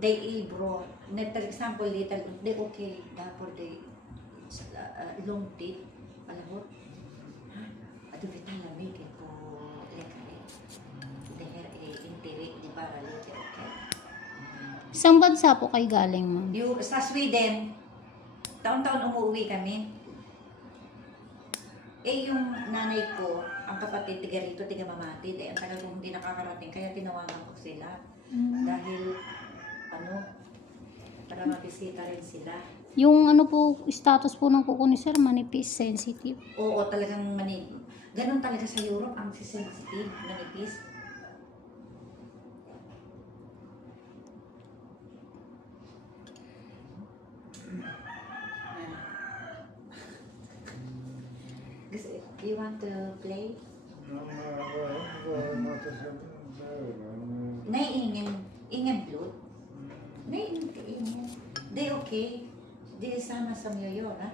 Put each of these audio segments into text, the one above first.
They ibro. Net example little they okay. Dapor they uh, long teeth. Palahot. Ha? Ado kita lamig eh ko lekay. Deher eh intiri di ba lite okay. Isang bansa po kay galing, ma'am. Yung, sa Sweden, taon-taon umuwi kami. Eh, yung nanay ko, ang kapatid, tiga rito, tiga mamatid. Eh, ang tagal kong hindi nakakarating, kaya tinawagan ko sila. Dahil, ano, para mabisita rin sila. Yung ano po, status po ng kuko ni sir, manipis, sensitive. Oo, talagang mani. Ganon talaga sa Europe, ang sensitive, manipis. Gusto, you want to play? Nej, inte ingen. Det är okej. Det är samma som jag gör. Ha?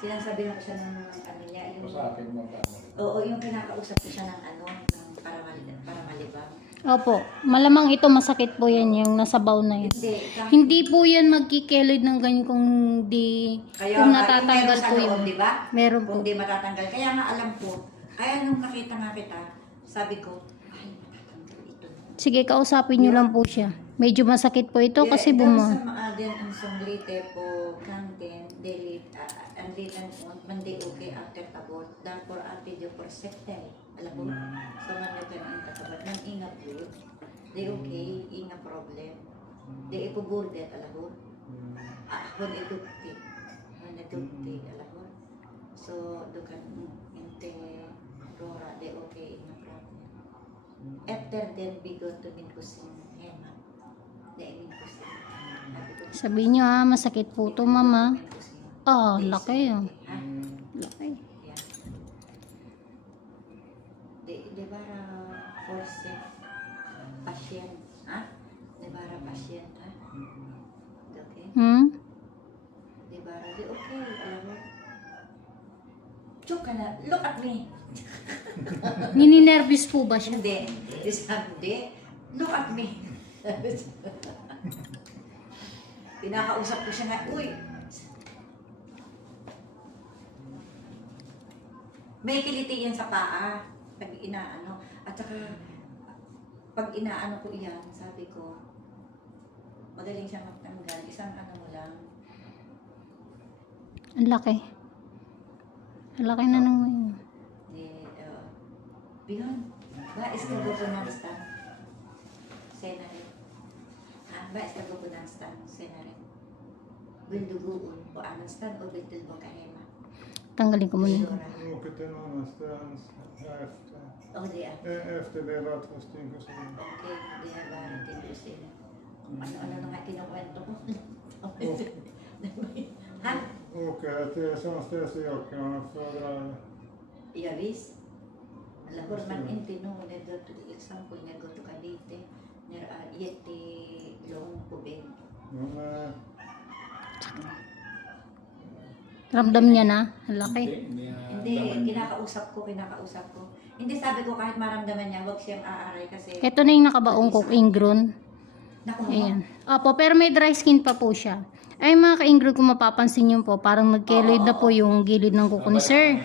Sinasabi ko siya ng ano niya, yung, Sa akin mo ba? oo, yung kinakausap ko siya ng ano, ng para, para malibang. Opo, malamang ito masakit po yan, yung nasa bow na yun. Hindi, Hindi po yan magkikilid ng ganyan kung di, kaya kung natatanggal sa po yun. di ba? Meron po. Kung di matatanggal. Kaya nga alam ko, kaya nung nakita nga kita, sabi ko, ay, matatanggal ito. Sige, kausapin nyo lang po siya. Medyo masakit po ito kasi buma... Den som är den som lite på kanten, det är lite, äh, en liten ont, men det är okej att ta bort. Därför alltid jag får sätta det. Eller hur? Så man jag kan inte ta bort. Men inga blod. Det är okej, inga problem. Det är på bordet, eller hur? Ah, hon är duktig. Hon är duktig, eller hur? Så du kan inte röra, det är okej, inga problem. Efter den vi går till min kusin hemma. Det är min kusin. Sabi nyo ha, masakit po ito, mama. kusin. Ah, laki oh. Laki. Det är bara för sig. Patient. Ha? Är bara patient. Ha? Okej? Hmm? Det är bara, det är okej. Eller hur? Tjok ka na. Look at me. Nininervous po ba siya? Hindi. Di sabi, hindi. Look at me. Pinakausap ko siya nga, uy. May kiliti yan sa paa. Pag inaano. At saka, pag inaano ko yan, sabi ko, magaling siya magtanggal. Isang ano mo lang. Ang laki. Ang laki na nung Bihon, bais ka ba ng stand? Senare. Ha? Bais ka ba ng stand? Senare. Bilduguun po ang stand o bildul mo kahema? Tanggalin ko muna. Åker till någon annanstans efter. O di ah. Eh, Efter det rattrustning och så. Okay, di na ba natin yung sila? Kung ano-ano na nga kinukwento ko. ha? Åker jag till sån städjockan för eh, Ja, visst. Till Cavite, när är jättelång på ben. men, eh, Ramdam niya na. Ang laki. Hindi, kinakausap ko, kinakausap ko. Hindi sabi ko kahit maramdaman niya, huwag siyang aaray kasi Ito na yung nakabaong cook ingron. naku, Ayan. Opo, pero may dry skin pa po siya. Ay mga ka-ingron, kung mapapansin niyo po, parang nagkeloid na po yung gilid ng kuko ni sir.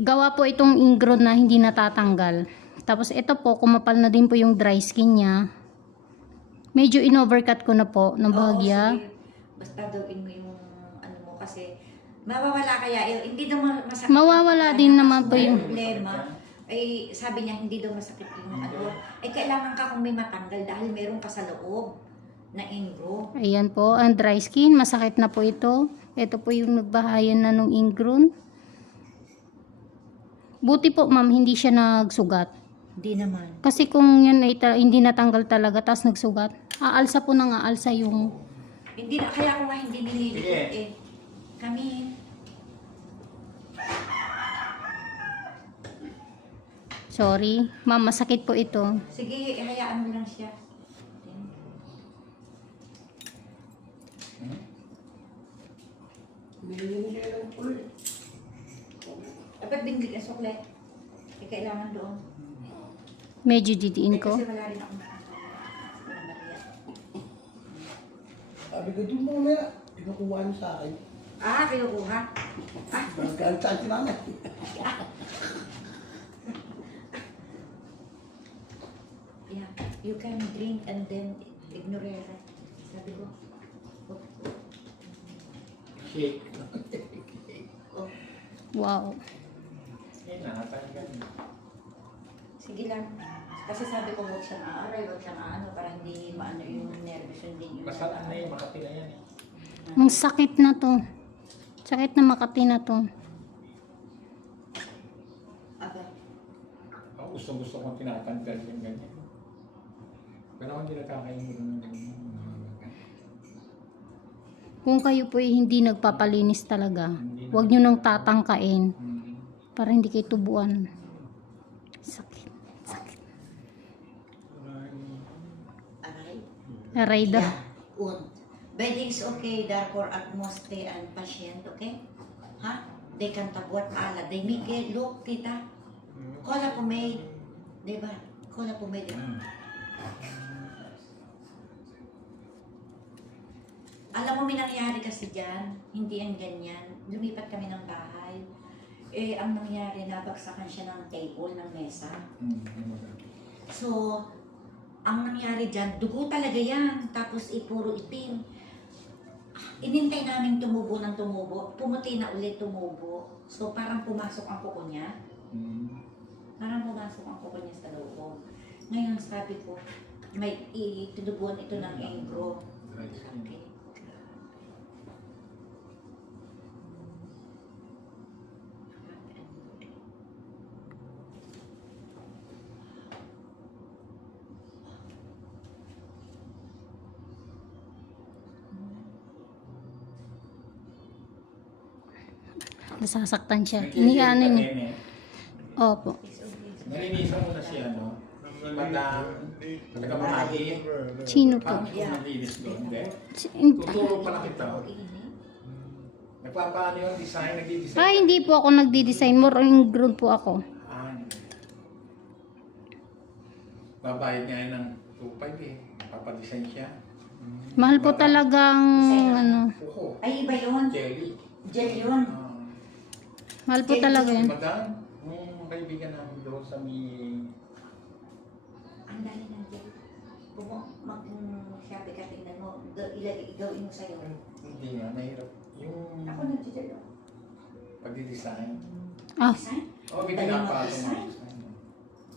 Gawa po itong ingron na hindi natatanggal. Tapos ito po, kumapal na din po yung dry skin niya. Medyo in-overcut ko na po ng Oo, bahagya. sige. Basta gawin mo yung ano mo kasi mawawala kaya hindi daw ma- masakit. Mawawala din naman po yung- problema. Ay sabi niya hindi daw masakit yung ano. Ay kailangan ka kung may matanggal dahil meron ka sa loob na ingro. Ayan po, ang dry skin, masakit na po ito. Ito po yung nagbahayan na nung ingron. Buti po ma'am, hindi siya nagsugat. Hindi naman. Kasi kung yan ay ta- hindi natanggal talaga, tapos nagsugat, aalsa po nang aalsa yung... Hindi na, kaya ko nga hindi nililikot Sige. eh. Kami, Sorry, ma'am, masakit po ito. sige, hayaan mo lang siya. Dapat binigyan ng suklet. Eh, kailangan doon. Medyo didiin ko. kasi wala rin akong. Sabi ko, mo mamaya, kinukuha niyo sa akin. Ah, kinukuha? Ah, Magkano sa akin namin. yeah. You can drink and then ignore it. Sabi ko. Oh, Shake. oh, Wow. Yan na, natanggal. sige lang. Kasi sabi ko huwag siyang aaray, huwag siyang aano para hindi maano yung nervous yung din yung Masarap na yun, makati na yan eh. Ang sakit na to. Sakit na Makati na to. Aba, Ako gusto gusto kong tinatanggal yung ganyan. Pero ako hindi nakakain mo ng Kung kayo po ay hindi nagpapalinis talaga, huwag nyo nang tatangkain para hindi kayo tubuan. Sakit. Sakit. aray. Daw. Bedding is okay, therefore atmosphere and patient, okay? Ha? They can tabuat ala. They make it look, tita. Kola pomade. Diba? Kola pomade. Alam mo, may nangyari kasi dyan. Hindi yan ganyan. Lumipat kami ng bahay. Eh, ang nangyari, nabagsakan siya ng table, ng mesa. So, ang nangyari dyan, dugo talaga yan. Tapos ipuro itim. Inintay namin tumubo ng tumubo. Pumuti na ulit tumubo. So, parang pumasok ang kuko niya. Parang pumasok ang kuko niya sa loob. Ngayon, sabi ko, may itudubuan ito ng engro. Okay. Nasasaktan siya. Iniano niya. Opo. Nalinisan mo na siya, no? Madam, taga-mamagi. Sino po? Si- Tuturo pala kita. Nagpapaano yung design, nag-design. Ah, hindi po ako nagdi-design. More on grown po ako. Ah, Babayad nga yun ng 2.5 eh. Papadesign siya. Mahal po talagang ano. Ay, iba yun. Jelly. Gel yun. Ah. Mahal po talaga yun. Madam, yung kaibigan namin doon sa may... Ang dali ng gel. Pumo, mag, sabi ka, tingnan mo, ga- ilagay, gawin mo sa'yo. Hindi nga, mahirap. Yung Ako nag-gel. pagdi-design. Ah, Design? Oh, may Dali pinapatong mag-design.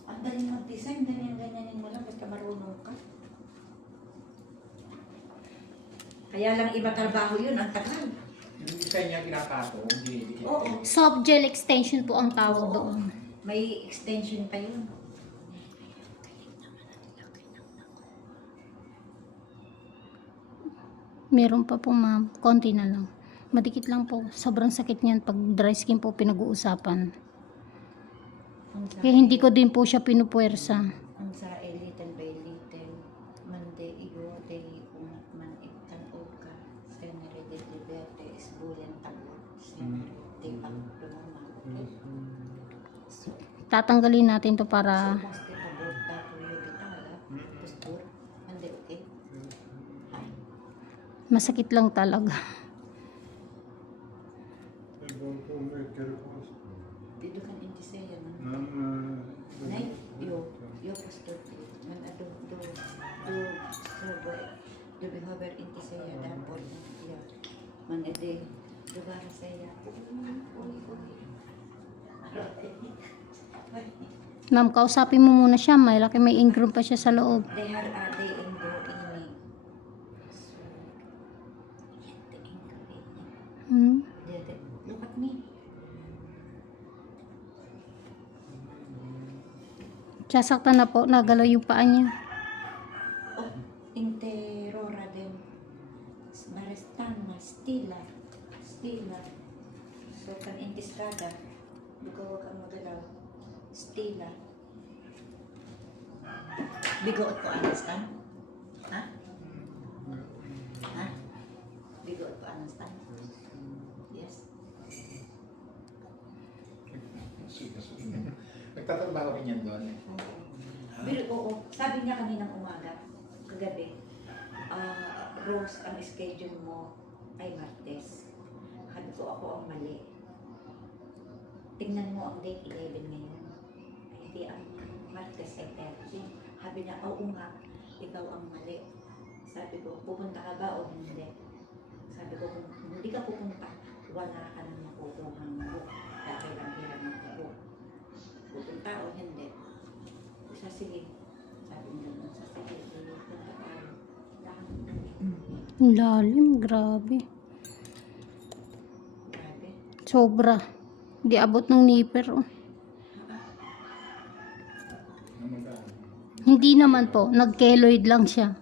Ang dali mag-design, ganyan-ganyanin mo lang, basta marunong ka. Kaya lang iba trabaho yun, ang tagal. Design niya pinapatong, hindi dikit. Oo, soft gel extension po ang tawag doon. may extension pa yun. Meron pa po ma'am. Konti na lang. Madikit lang po. Sobrang sakit niyan pag dry skin po pinag-uusapan. Kaya hindi ko din po siya pinupuwersa. ang sa a little by little, mande igo, de umat man ikan ka, senere de liberte, isbulen tagot, senere de pagdumama. So, Tatanggalin natin to para So, masakit lang talaga. dito kan inti saya man. Äh, du, du, du, så, du behöver inte säga den bollen. Ja. Men är det, du bara säga oj, oj, oj. Ma'am, kausapin mo muna siya. May laki may ingrown pa siya sa loob. Det här är det ändå inne. Så, jätteenkelt inne. Hmm? Det, det, look at me. Sasaktan na po. Nagalaw yung paa niya. Kan huwag kang magalaw. Stilla. Bigoot ko, understand? Ha? Ha? Bigoot ko, understand? Yes. Nagtatrabaho rin yan doon. Oo. Ah, Pero oo, sabi niya kaninang umaga, kagabi, ah, Rose, ang schedule mo ay Martes. Sabi ko, ako ang mali. Tingnan mo ang date 11 ngayon. Ay, hindi ang Martes ay 13. Sabi niya, oo nga, ikaw ang mali. Sabi ko, pupunta ka ba o hindi? Sabi ko, kung hindi ka pupunta, wala ka nang makukuha ng book. Dahil ang hirap ng book. Pupunta o hindi? Sa sige. Sabi niya, sa sige, sige, punta tayo. Ang lalim, grabe. Grabe. Sobra. Di abot ng nipper. oh. Hindi naman po, nag-keloid lang siya.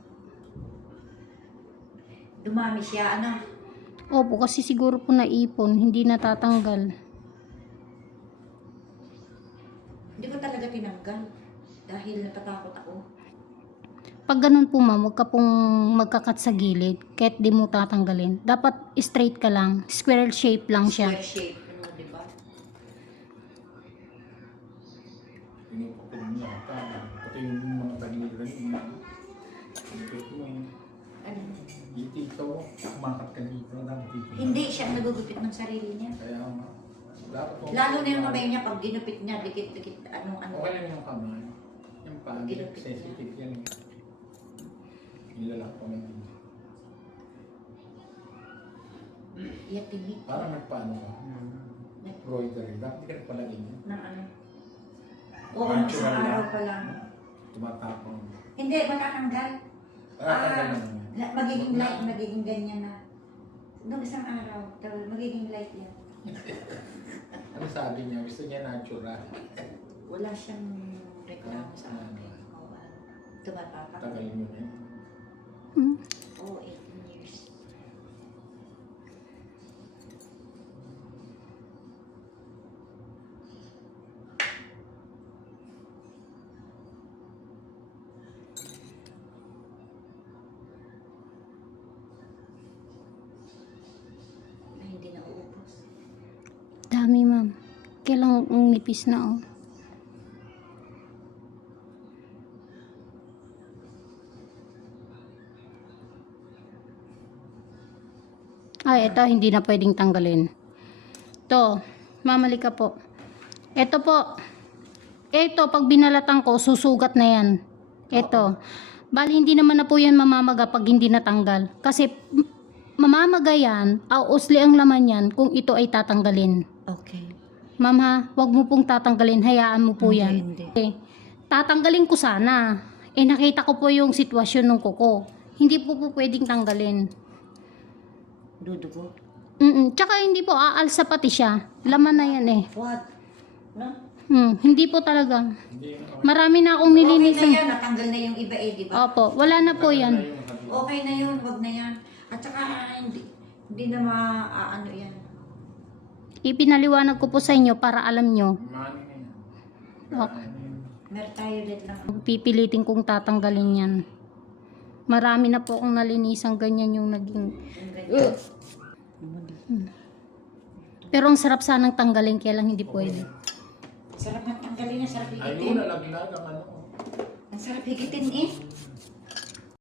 Dumami siya, ano? Opo, kasi siguro po naipon, hindi natatanggal. Hindi ko talaga tinanggal. Dahil natatakot ako. Pag ganun po ma'am, huwag ka pong magkakat sa gilid, kahit di mo tatanggalin. Dapat straight ka lang, square shape lang siya. Square shape, ano, di ba? Pinupukul niya. ta- Pati yung mga tagiliran niya. Pinupukul mo yun. Ano? Yung tito mo, kumakat ka dito. Dito. Hindi siya nagugupit ng sarili niya. Kaya nga. Dapat Lalo na yung kamay niya, pag ginupit niya, dikit-dikit, anong ano. Okay lang yung kamay. Yung pag Ginupit niya. sensitive yan. eh. Nilalak pa man din. Yatimik. Parang nagpaano ka. Embroidery. Dapat di ka nagpalagin yun. Na ano. Oo, isang Natural araw lang. pa lang. Tumatapang. Hindi, matatanggal. Ah, tagal naman yan. Na- magiging light, magiging ganyan na. Nung isang araw, tawag, magiging light yan. Ano sabi niya? Gusto niya natural. Wala siyang reklamo sa Ah, akin. Oo, ah, tumatapak. Tagal mo na yun. Hmm. Oo, 18 years. Na hindi na uubos. Dami ma'am. Kailang ang nipis na oh. Ay, ito hindi na pwedeng tanggalin. To, mamali ka po. Ito po. Ito, pag binalatan ko, susugat na yan. Ito. Bali, hindi naman na po yan mamamaga pag hindi natanggal. Kasi, m- mamamaga yan, ausli ang laman yan kung ito ay tatanggalin. Okay. Ma'am ha, wag mo pong tatanggalin, hayaan mo po Hindi, yan. hindi. Eh, tatanggalin ko sana. Eh nakita ko po yung sitwasyon ng kuko. Hindi po po pwedeng tanggalin. Dudugo. Mm Tsaka hindi po aalsa pati siya. Laman na yan eh. What? No? Hmm, hindi po talaga. Okay. Marami na akong Okay na yan, natanggal na yung iba eh, di ba? Opo, wala na po yan. Okay na yun, wag na yan. At saka hindi, hindi na ma, ah, ano yan. Ipinaliwanag ko po sa inyo para alam nyo. Okay. Meron tayo ulit lang. Pipilitin kong tatanggalin yan. Marami na po akong nalinisan ganyan yung naging... Pero ang sarap sanang tanggalin kaya lang hindi pwede. Sarap ng tanggalin niya, sarap Ayun, higitin. nalaglag ang ano. Ang sarap higitin eh.